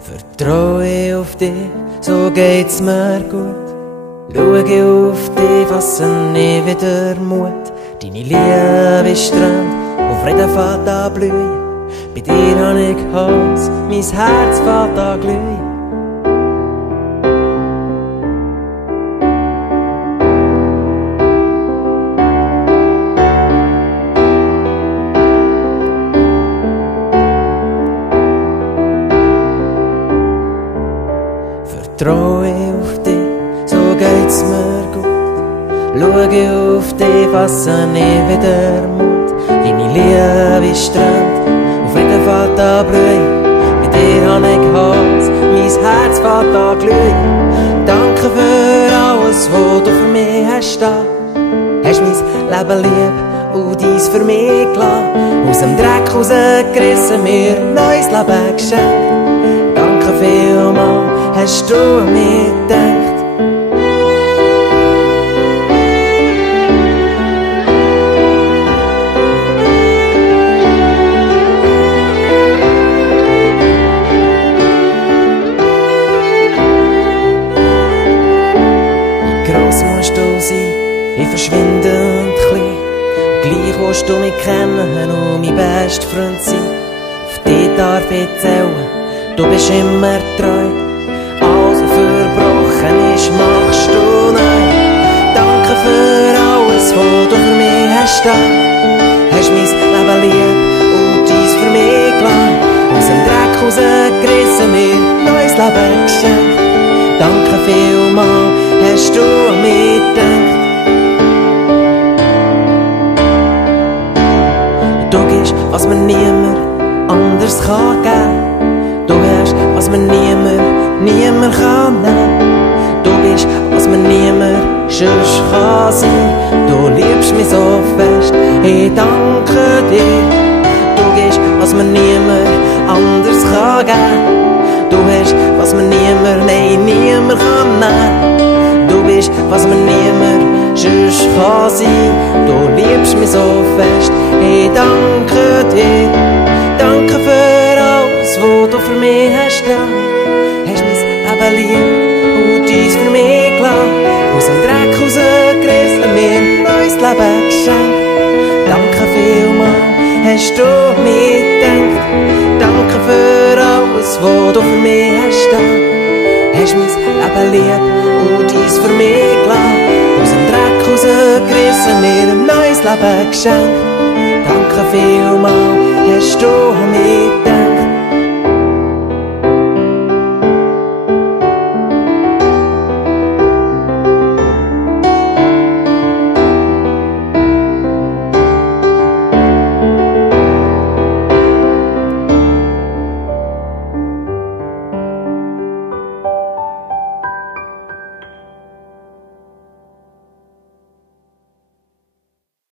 Vertraue auf dich, so geht's mir gut. Schaue auf dich, fasse nie wieder Mut. Deine Liebe ist Strand, auf Reden fällt an blühen. Bei dir hab ich Holz, mein Herz fällt an glühen. Vertraue auf dich, so geht's mir gut. Schaue auf dich, fasse nie wieder Mut. Deine Liebe ist Strand, auf jeden Fall da blühen. Bei dir hab ich Holz, mein Herz fällt an glühen. Danke für alles, was du für mich hast da. Hast mein Leben lieb und dies für mich gelassen. Aus dem Dreck rausgerissen, mir neues Leben geschenkt. Danke vielmals, hast du an mich gedacht. Wie gross musst du sein, ich verschwinde und klein. Gleich willst du mich kennen und mein bester Freund sein. Auf dich darf ich zählen, du bist immer treu. Alles, was verbrochen ist, machst du neu. Danke für alles, was du für mich hast da. Hast mein Leben lieb und dies für mich gelassen. Aus dem Dreck rausgerissen, mir neues Leben geschenkt. Danke vielmals, hast du an mich gedacht. Du gibst, was mir niemand anders kann geben. Du hast, was mir niemand kann nehmen. Du bist, was mir niemand sonst kann sein. Du liebst mich so fest, ich danke dir. Du gibst, was mir niemand anders kann geben. Du hast, was mir niemand kann nehmen. Du bist, was mir niemand sonst kann sein. Du liebst mich so fest, ich danke dir. Danke für alles, was du für mich hast da. Hast mein Leben lieb und dies für mich gelassen. Aus dem Dreck rausgerissen, mir ein neues Leben geschenkt. Danke vielmals, hast du an mich gedacht. Danke für alles, was du für mich hast da. Hast mein Leben lieb und dies für mich gelassen. Aus dem Dreck rausgerissen, mir ein neues Leben geschenkt. Danke vielmals, hast du an mich gedacht.